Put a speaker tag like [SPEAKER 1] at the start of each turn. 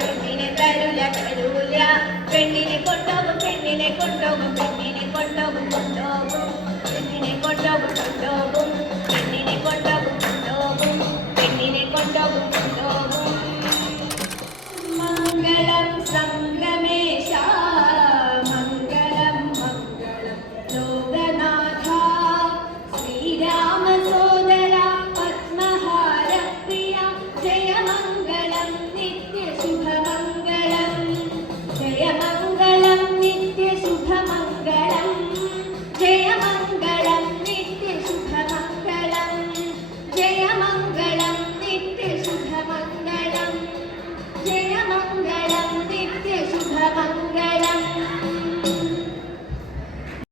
[SPEAKER 1] പെണ്ണിനെ തരൂല തരൂല പെണ്ണിനെ കൊണ്ടുപോകും പെണ്ണിനെ കൊണ്ടുപോകും 结束采访，公。